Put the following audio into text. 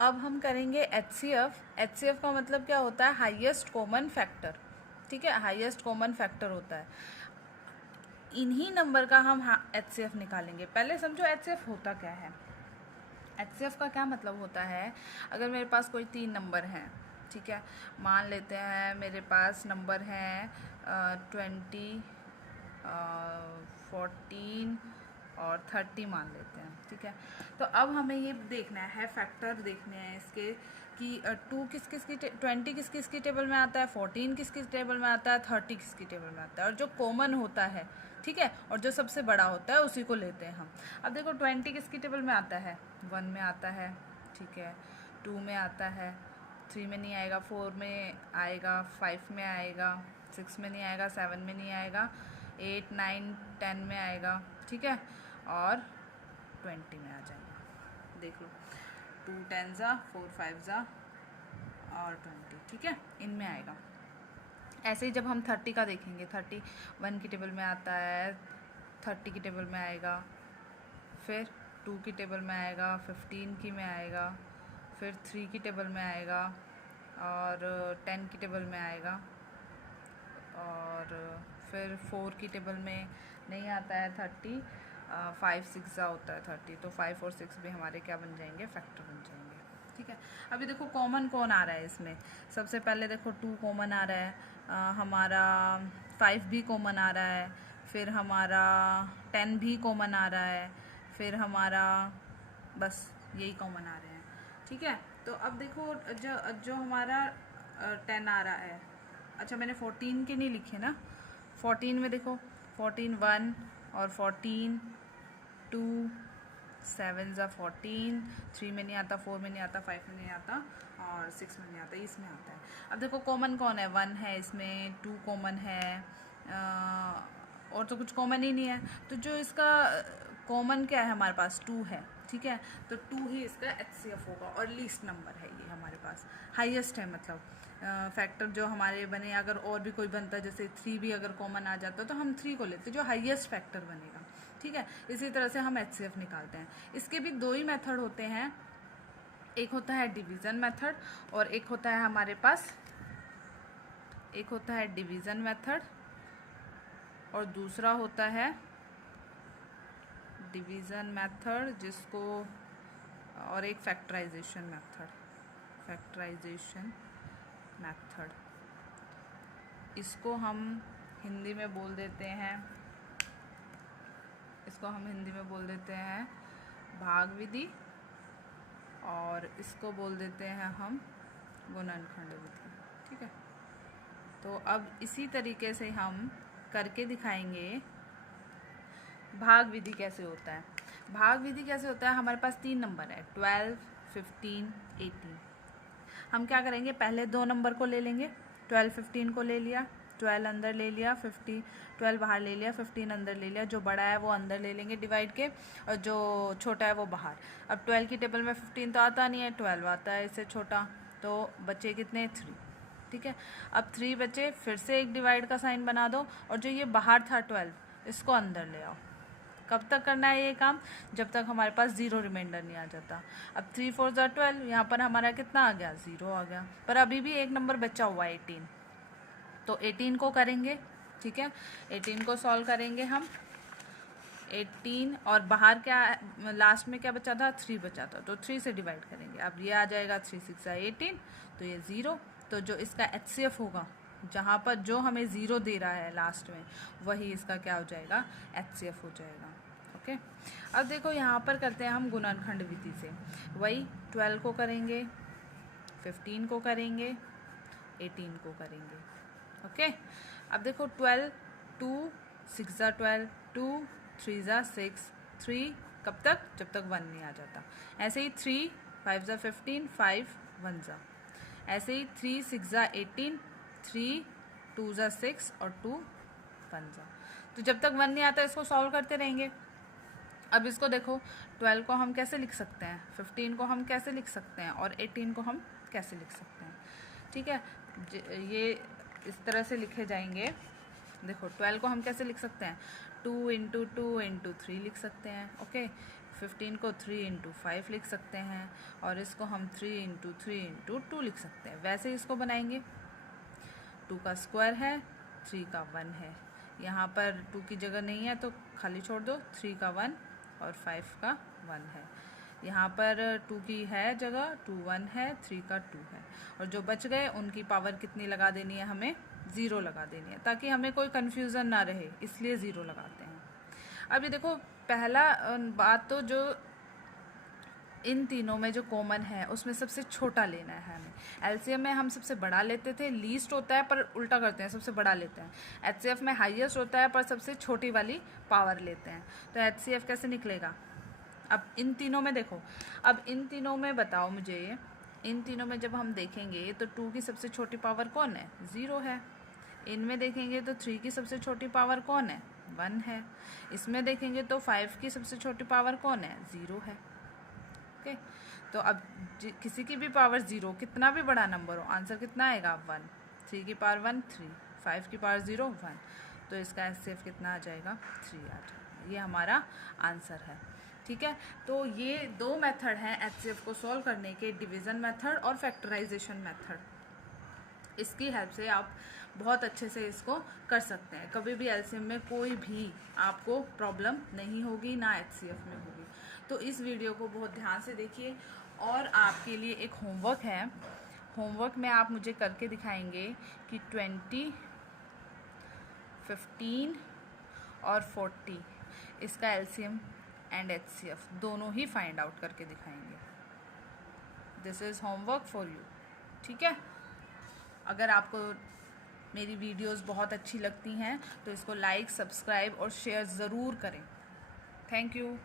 अब हम करेंगे HCF। HCF का मतलब क्या होता है? Highest common factor. ठीक है, हाईएस्ट कॉमन फैक्टर होता है। इन्हीं नंबर का हम HCF निकालेंगे। पहले समझो HCF होता क्या है। HCF का क्या मतलब होता है? अगर मेरे पास कोई 3 नंबर हैं, ठीक है, मान लेते हैं मेरे पास नंबर हैं 20, 14 और 30 मान लेते हैं, ठीक है। तो अब हमें ये देखना है, फैक्टर देखने हैं इसके कि 2 किस किस की 20 किस किस की टेबल में आता है, 14 किस किस टेबल में आता है, 30 किस की टेबल में आता है, और जो कॉमन होता है, ठीक है, और जो सबसे बड़ा होता है उसी को लेते हैं हम। अब देखो 20 किसकी टेबल में आता है? 1 में आता है, ठीक है, 2 में आता है, 3 में नहीं आएगा, 4 में आएगा, 5 में आएगा, 6 में नहीं आएगा, 7 में नहीं आएगा, 8, 9, 10 में आएगा, ठीक है, और 20 में आ जाएगा। देख लो, 2 10 जा, 4 5 जा और 20, ठीक है, इनमें आएगा। ऐसे ही जब हम 30 का देखेंगे, 31 की टेबल में आता है, 30 की टेबल में आएगा, फिर 2 की टेबल में आएगा, 15 की में आएगा, फिर 3 की टेबल में आएगा, और 10 की टेबल में आएगा, और फिर 4 की टेबल में नहीं आता है 30, 5 6 जा होता है 30, तो 5 और 6 भी हमारे क्या बन जाएंगे? फैक्टर बन जाएंगे, ठीक है। अभी देखो कॉमन कौन आ रहा है इसमें। सबसे पहले देखो 2 कॉमन आ रहा है, हमारा 5 भी कॉमन आ रहा है, फिर हमारा 10 भी कॉमन आ रहा है, फिर हमारा बस यही कॉमन आ रहे हैं, ठीक है। तो अब देखो जो जो हमारा 10 आ रहा है, अच्छा मैंने 14 के नहीं लिखे ना। 14 में देखो 14 1 और 14 2, 7 जा 14, 3 में नहीं आता, 4 में नहीं आता, 5 में नहीं आता और 6 में नहीं आता, इसमें आता है। अब देखो कॉमन कौन है? 1 है इसमें, 2 कॉमन है, और तो कुछ कॉमन ही नहीं है। तो जो इसका कॉमन क्या है हमारे पास? 2 है, ठीक है। तो 2 ही इसका HCF होगा, और लीस्ट नंबर है ये हमारे पास, हाईएस्ट है मतलब फैक्टर जो हमारे बने। अगर और भी कोई बनता, जैसे 3 भी अगर कॉमन आ जाता तो हम 3 को लेते, जो हाईएस्ट फैक्टर बनेगा, ठीक है। इसी तरह से हम HCF निकालते हैं। इसके भी 2 ही मेथड होते हैं, एक होता है डिवीज़न मेथड और एक होता है हमारे पास, एक होता है डिवीज़न मेथड और दूसरा होता है डिवीज़न मेथड, जिसको, और एक फैक्टराइजेशन मेथड, फैक्टराइजेशन मेथड। इसको हम हिंदी में बोल देते हैं, इसको हम हिंदी में बोल देते हैं भाग विधि, और इसको बोल देते हैं हम गुणनखंड विधि, ठीक है। तो अब इसी तरीके से हम करके दिखाएंगे भाग विधि कैसे होता है। भाग विधि कैसे होता है? हमारे पास 3 नंबर है, 12, 15, 18। हम क्या करेंगे? पहले 2 नंबर को ले लेंगे, 12 15 को ले लिया, 12 अंदर ले लिया, 12 बाहर ले लिया, 15 अंदर ले लिया। जो बड़ा है वो अंदर ले लेंगे डिवाइड के, और जो छोटा है वो बाहर। अब 12 की टेबल में 15 तो आता नहीं है, 12 आता है इससे छोटा, तो बचे कितने? 3, ठीक है। अब 3 बचे, फिर से एक डिवाइड का साइन बना दो, और जो ये बाहर था 12, इसको अंदर ले आओ। कब तक करना है ये काम? जब तक हमारे पास 0 रिमाइंडर नहीं आ जाता। अब 3 4 ज़ा 12, यहाँ पर हमारा कितना आ गया? 0 आ गया, पर अभी भी एक नंबर बचा हुआ है 18, तो 18 को करेंगे, ठीक है। 18 को सॉल्व करेंगे हम, 18, और बाहर क्या, लास्ट में क्या बचा था? 3 बचा था, तो 3 से डिवाइड करेंगे। अब ये आ जाएगा 3 6 ज़ा 18, तो ये 0। तो जो इसका HCF होगा, जहाँ पर जो हमें 0 दे रहा है लास्ट में, वही इसका क्या हो जाएगा? HCF हो जाएगा, ओके। अब देखो यहाँ पर करते हैं हम गुणनखंड विधि से। वही 12 को करेंगे, 15 को करेंगे, 18 को करेंगे, ओके। अब देखो 12, 2 6 ज़ा 12, 2 3 ज़ा 6, 3 कब तक? जब तक 1 नहीं आ जाता। ऐसे ही 3 5 ज़ा 15, 5 1 ज़ा। ऐसे ही 3 6 ज़ा 18, 3 2 ज़ा 6 और 2 1 ज़ा। तो जब तक 1 नहीं आता इसको सॉल्व करते रहेंगे। अब इसको देखो, 12 को हम कैसे लिख सकते हैं, 15 को हम कैसे लिख सकते हैं, और 18 को हम कैसे लिख सकते हैं, ठीक है। ये इस तरह से लिखे जाएंगे। देखो 12 को हम कैसे लिख सकते हैं? 2 × 2 × 3 लिख सकते हैं, ओके। 15 को 3 इंटू 5 लिख सकते हैं और इसको हम 3 इंटू 3 इंटू 2 लिख सकते हैं। वैसे इसको बनाएंगे, 2 का स्क्वायर है, 3 का 1 है, यहाँ पर 2 की जगह नहीं है तो खाली छोड़ दो, 3 का 1 और 5 का 1 है। यहाँ पर 2 की है जगह, 2 1 है, 3 का 2 है, और जो बच गए उनकी पावर कितनी लगा देनी है, हमें 0 लगा देनी है, ताकि हमें कोई कन्फ्यूज़न ना रहे, इसलिए 0 लगाते हैं। अब ये देखो, पहला बात तो जो इन तीनों में जो कॉमन है उसमें सबसे छोटा लेना है हमें। एलसीएम में हम सबसे बड़ा लेते थे, लीस्ट होता है पर उल्टा करते हैं, सबसे बड़ा लेते हैं। एचसीएफ में हाईएस्ट होता है पर सबसे छोटी वाली पावर लेते हैं। तो एचसीएफ कैसे निकलेगा? अब इन तीनों में देखो, अब इन तीनों में बताओ मुझे, इन तीनों में जब हम देखेंगे तो 2 की सबसे छोटी पावर कौन है? 0 है। इनमें देखेंगे तो 3 की सबसे छोटी पावर कौन है? 1 है। इसमें देखेंगे तो 5 की सबसे छोटी पावर कौन है? 0 है। ओके, तो अब किसी की भी पावर 0, कितना भी बड़ा नंबर हो, आंसर कितना आएगा? 1। 3 की पावर 1 3, 5 की पावर 0 1, तो इसका एचसीएफ कितना आ जाएगा? 3 आ जाएगा। ये हमारा आंसर है। ठीक है, तो ये 2 मेथड हैं एचसीएफ को सॉल्व करने के, डिवीज़न मेथड और फैक्टराइजेशन मेथड। इसकी हेल्प से आप बहुत अच्छे से इसको कर सकते हैं। कभी भी एलसीएम में कोई भी आपको प्रॉब्लम नहीं होगी, ना एचसीएफ में होगी। तो इस वीडियो को बहुत ध्यान से देखिए, और आपके लिए एक होमवर्क है। होमवर्क में आप मुझे करके दिखाएंगे कि 20, 15 और 40 इसका एलसीएम एंड एचसीएफ दोनों ही फाइंड आउट करके दिखाएंगे। This is homework for you. ठीक है, अगर आपको मेरी वीडियोस बहुत अच्छी लगती हैं तो इसको लाइक, सब्सक्राइब और शेयर ज़रूर करें। Thank you.